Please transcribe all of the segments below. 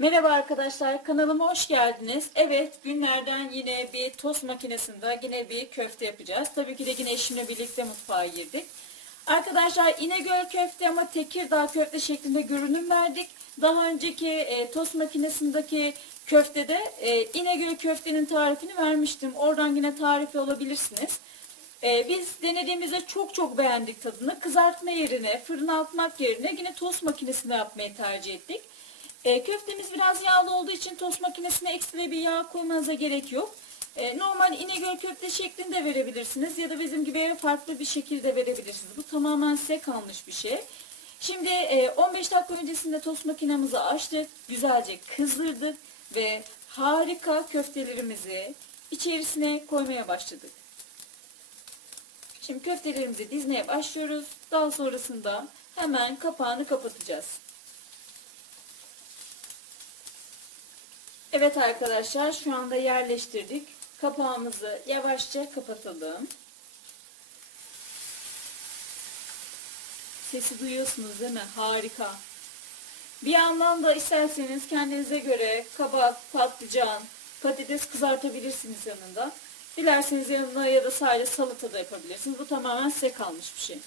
Merhaba arkadaşlar kanalıma hoş geldiniz. Evet günlerden yine bir tost makinesinde yine bir köfte yapacağız. Tabii ki de yine eşimle birlikte mutfağa girdik. Arkadaşlar İnegöl köfte ama Tekirdağ köfte şeklinde görünüm verdik. Daha önceki e, tost makinesindeki köftede e, İnegöl köftenin tarifini vermiştim. Oradan yine tarifi alabilirsiniz. E, biz denediğimizde çok çok beğendik tadını. Kızartma yerine, fırına atmak yerine yine tost makinesinde yapmayı tercih ettik. E, köftemiz biraz yağlı olduğu için tost makinesine ekstra bir yağ koymanıza gerek yok. E, normal İnegöl köfte şeklinde verebilirsiniz ya da bizim gibi farklı bir şekilde verebilirsiniz. Bu tamamen size kalmış bir şey. Şimdi e, 15 dakika öncesinde tost makinemizi açtık, güzelce kızdırdık ve harika köftelerimizi içerisine koymaya başladık. Şimdi köftelerimizi dizmeye başlıyoruz. Daha sonrasında hemen kapağını kapatacağız. Evet arkadaşlar şu anda yerleştirdik. Kapağımızı yavaşça kapatalım. Sesi duyuyorsunuz değil mi? Harika. Bir yandan da isterseniz kendinize göre kabak, patlıcan, patates kızartabilirsiniz yanında. Dilerseniz yanına ya da sadece salata da yapabilirsiniz. Bu tamamen size kalmış bir şey.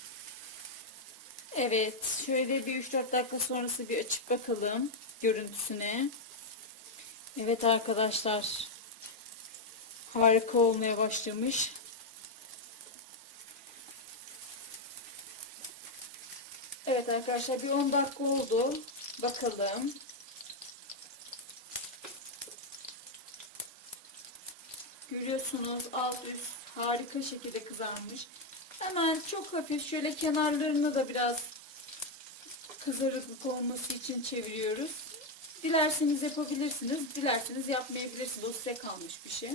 Evet, şöyle bir 3-4 dakika sonrası bir açıp bakalım görüntüsüne. Evet arkadaşlar. Harika olmaya başlamış. Evet arkadaşlar bir 10 dakika oldu. Bakalım. Görüyorsunuz alt üst harika şekilde kızarmış. Hemen çok hafif şöyle kenarlarını da biraz kızarıklık olması için çeviriyoruz. Dilerseniz yapabilirsiniz, dilerseniz yapmayabilirsiniz. O size kalmış bir şey.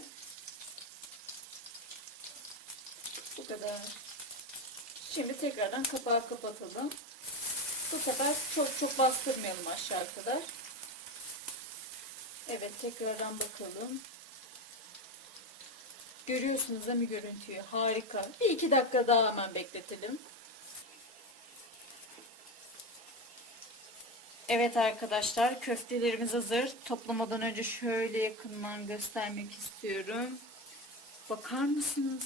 Bu kadar. Şimdi tekrardan kapağı kapatalım. Bu sefer çok çok bastırmayalım aşağı kadar. Evet tekrardan bakalım. Görüyorsunuz değil mi görüntüyü? Harika. Bir iki dakika daha hemen bekletelim. Evet arkadaşlar köftelerimiz hazır. Toplamadan önce şöyle yakından göstermek istiyorum. Bakar mısınız?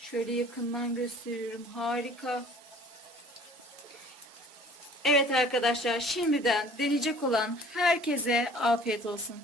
Şöyle yakından gösteriyorum. Harika. Evet arkadaşlar şimdiden deneyecek olan herkese afiyet olsun.